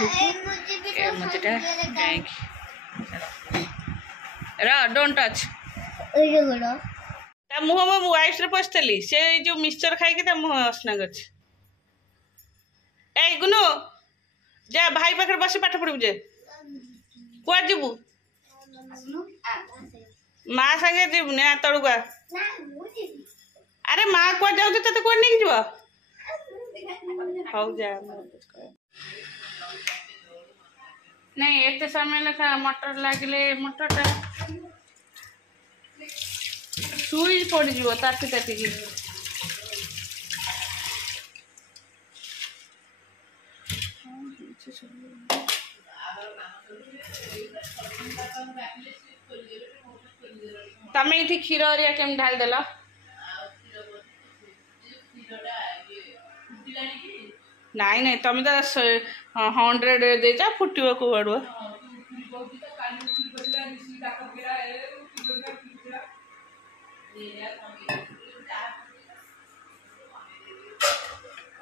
ए मुझेटा गाय रा don't touch ता मुह मो वाइफ रे पछतली से जो मिक्सचर खाई के ता मुह असना गछ ए गुनो जा भाई पाखर बस पाठ पढ़ू जे कुआ जीवु माँ संगे जीव ने तड़ुआ अरे माँ कुआ जाऊ ते कुआ नहीं जीव हाउ जा नहीं एते समय लखा मटर लागले मटरटा सुई पड़ जीव ताती ताती की तमें ये क्षीर हरिया केम ढाल देल नाई नहीं तुम तो 100 देचा फुटो कौड़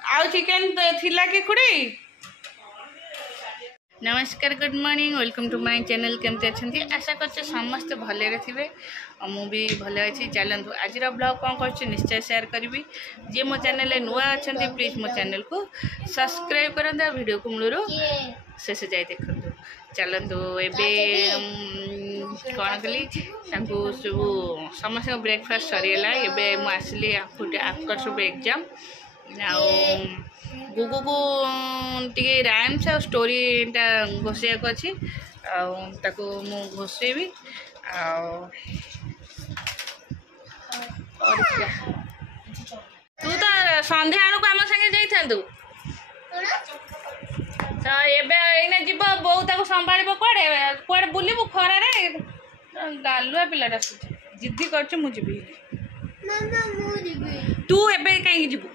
आउ चिकन थिला कि खुड़ी नमस्कार good morning welcome to my channel केमती अच्छे आशा करते समस्त भले थे और मुझे भले अच्छी चलतु आज ब्लॉग कौन कर निश्चय शेयर करी जी मो चैनल नुआ अच्छा प्लीज मो चैनल को सब्सक्राइब करते वीडियो को मूलर शेष जाए देखु चलतु कौन कली सब समस्त ब्रेकफास्ट सरीगला एवं मुझे आपका सब एग्जाम गुगु को टे राइम्स आ स्टोरी घोषिया अच्छी मु घोषेबी तू तो संध्या बेलू आम सागे जाइथांतु तो एबे जीव बो ताको संभाल कुआड़े कुआड़े बुलबू खरार गालुआ पिलाटा जिद्दी कर तू एबे कहीं जीवु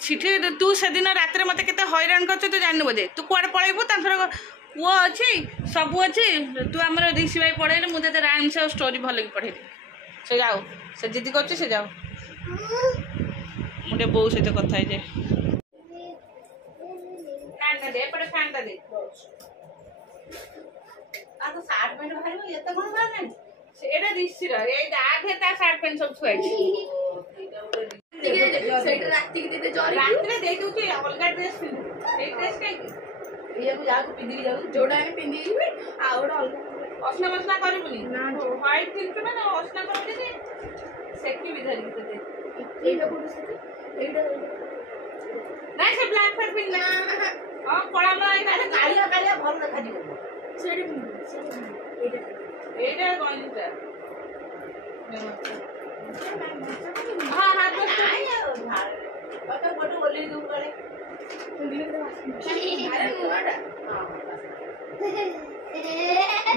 सीठी तू से दिन रात मत के हैरान कर तू जान बोधे तू कुआड़े पलैबू पुओ अच्छी सबू अच्छी तू आम ऋषि भाई पढ़ेलु मुझे राइम्स और स्टोरी भल कि पढ़े से जाओ से जिद्दी कर से जाओ मुझे बो सहित कथा है सार्ट पैंट सब छुआ अलग ड्रेस जोड़ा असना मसना कर व्हाइट पिंधु ना असना कर सेकी भी धरी नहीं से ब्लैक पैंट पिंधला हां कळा मा कालिया कालिया भल देखा दिबो सेडी एटा गंजा हां हां तो फोटो बोली दूं करे अरे मुआडा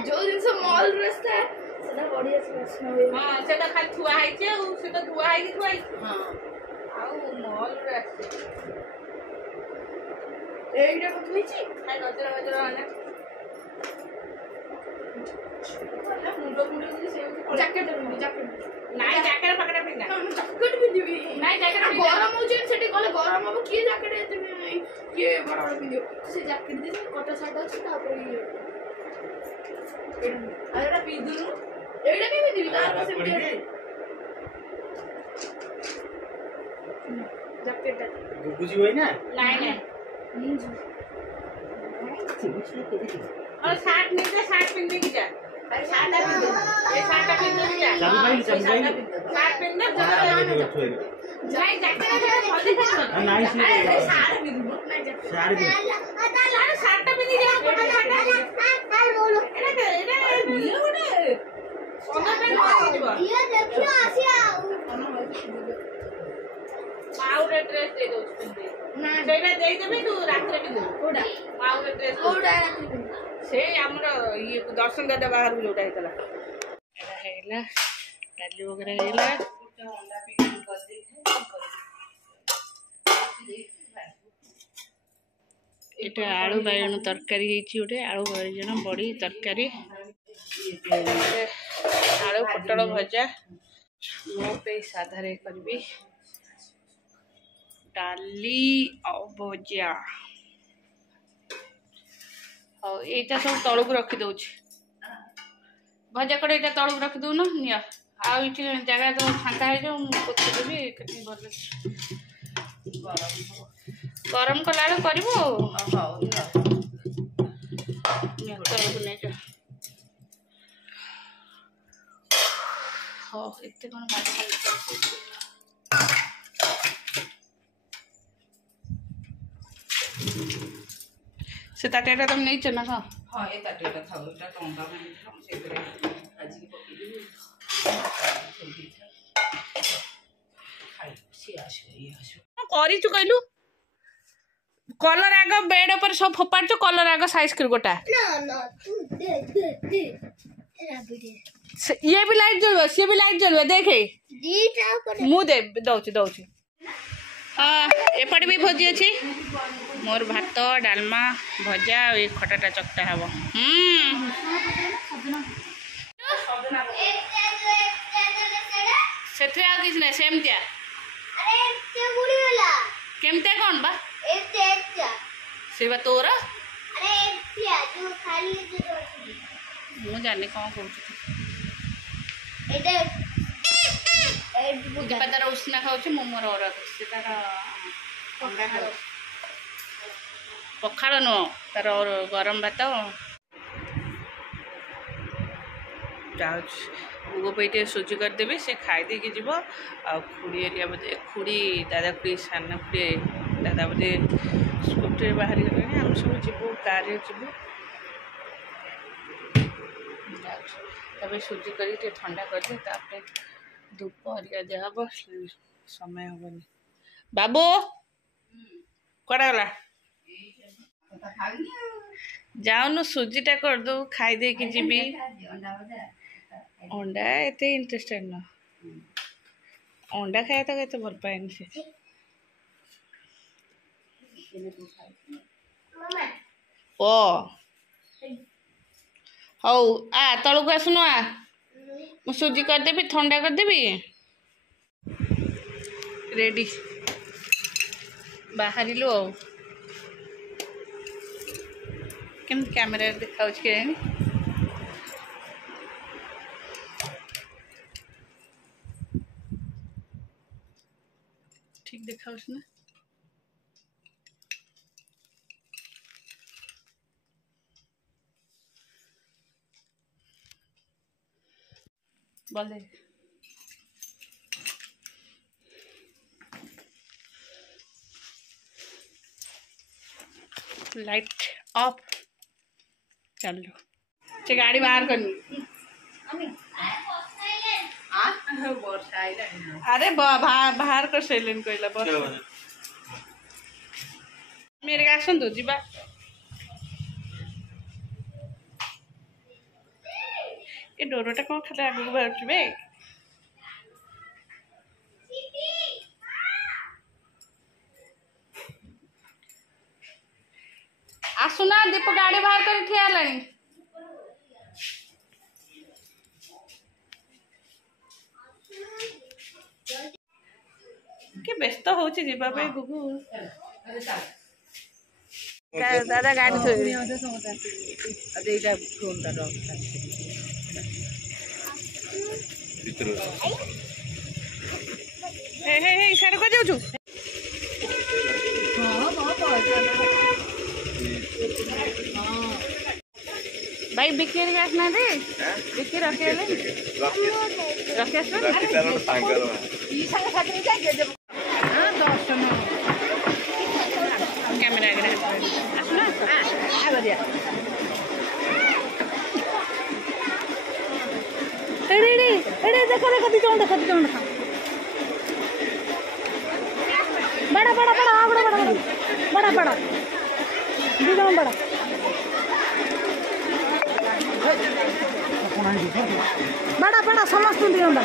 जो दिन से मॉल ड्रेस था सेटा बढ़िया से प्रश्न होय हां सेटा खाली थुआ है जे सेटा धुआ है कि थुआ हां आउ मॉल ड्रेस एइटा को थुइची खाली गजरा गजरा आने मुंडो मुंडो से जैकेट नाई जैकेट पकड़ा पिंदा जैकेट भी दिबी नाई जैकेट गरम हो जे सेठी गले गरम हो की जैकेट एते के बड़ बड़ पिंदियो से जैकेट दे कोटा साइड अछि तापर ये अरेटा पिदुनु एटा भी दिबी तार से जैकेट गुगुजी होई ना नाई नाई और शर्ट नीचे शर्ट पिंदी की जा अरे शर्ट पिंदी ये शर्ट पिंदी जा शर्ट पिंदी नहीं जैकेट भले खा नहीं अरे शर्ट पिंदी नहीं जैकेट अरे शर्ट पिंदी जा कोटा शर्ट बोलो एटा नियो गोटे सोना पे हो जीव ये देखियो आसिया माउरे ड्रेस दे दो पिंदी ना सेटा दे देबे तू रात रे पिंदी कोडा माउरे ड्रेस कोडा रात रे से हमरो ये दर्शन दादा बाहर जोटा हेतला एला हेला डाली वगैरह हेला अंडा पीटी कर दे एटा आलू बैगन तरकारी हेची ओटे आलू बैगन बड़ी तरकारी आलू पटल भजा मो पे साधा रे करबी डाली और भजा हाँ यहाँ सब तल को रखी दौर भजा कड़े यहाँ तल को रखी दौन नि आगे जगह तो फांका हो पोछदेवी भल गरम कला कर हाँ एत कौन से ताटिया तुम नहीं ना हाँ हाँ ये ताटिया था एटा टंगा में हम से करे आज की पकी दी खाई सी आशो ये आशो करी छु कहलु कलर आग बेड पर सब फोपाड़ छु कलर आग साइज कर गोटा ना ना तू दे राबिडे ये भी लाइट जलवा से भी लाइट जलवा देखे दीटा कर मु दे दौची हाँ एपटे भी भोजी अच्छी मोर भात डालमा भजा और ये खटाटा चकटा हम से किसी ना सेमतिया केमते कौन बा से बा तोरा मु जाने कौन करूँ तार उष्णा खाऊँ मो मोर अरा से तार अंडा खाऊ पखाड़ नुह तार गरम भात मुग पे सुजी करदेवी से खाई कि जीव आ खुड़ी एरिया बोधे खुड़ी दादा खुड़ी सान खुड़ी दादा बोधे स्कूटी बाहरी गले आम सब जीवु कार जीवु तब सुजी कर ठंडा कर धूप हरिया दिहब समय हेनी बाबू कड़ा गला जाऊनु सुजीटा कर दो खाई दे कि जीवी अंडा एत इंटरेस्टेड न अंडा खाए तो कहते भल पाए से ओ हौ आ तलू को आसुनु आ मु सुजी करदेवी ठंडा करदेवी रेडी बाहर लो केम कैमरा देखा के ठीक देखा ना बोल दे लाइट ऑफ चलो से गाड़ी बाहर करनी अरे बाहर कर सैलेन कहला बस मेरे का आसतु जीवा ये डोरटा कौन खाली आगे बाहर आसुना दीप गाड़ी बाहर कर ठिया लानी के व्यस्त होची जीवा पे गुगु दादा गाड़ी थोड़ी अरे एटा फोन ता डॉग हे हे हे इशारा को जाऊ हां बहुत भाई बिकेर गैस ना दे बिकेर अकेले रखे हां दर्शन कैमरा आगे आसना आगे दिया एड़े एड़े देखो देखो दी जोंड बड़ा बड़ा बड़ा बड़ा बड़ा बड़ा बड़ा दी जोंड बड़ा बड़ा बड़ा समस्त दियोंडा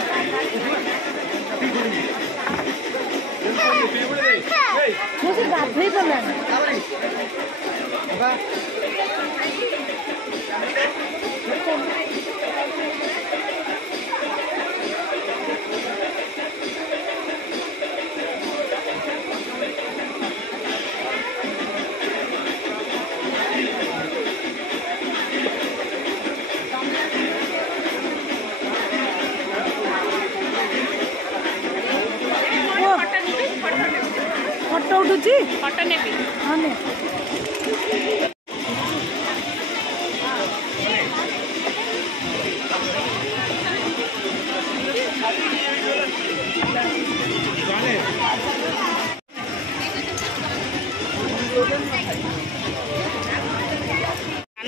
मुझे गाधे पड़लानी ମିଳୁଛି ଫଟୋ ନେବି। ହଁ ନେ।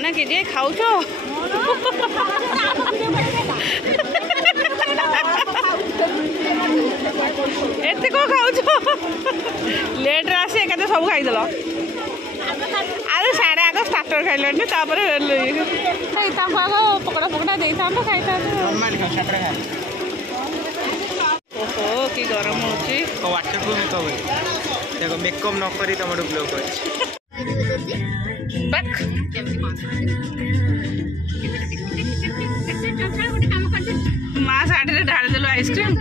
ନା କି ଯେ ଖାଉଛ ଏତେ କଣ ଖାଉଛ ଲେଟ୍ରେ ଆସି ଏକାଥରେ ସବୁ ଖାଇଦେଲ ଆରେ ସାଡ଼େ ଆଗ ଷ୍ଟାର୍ଟର ଖାଇଲଣି ତାପରେ ତାଙ୍କୁ ଆଗ ପକୋଡ଼ା ଫକୋଡ଼ା ଦେଇଥାନ୍ତ ଖାଇଥାନ୍ତ। ଓହୋ କି ଗରମ ହଉଛି। वाटरप्रूफ मेकअप देखो मेकअप न करी तमरो ग्लो कर माँ शाढ़ी ढाड़ी देलु आइसक्रीम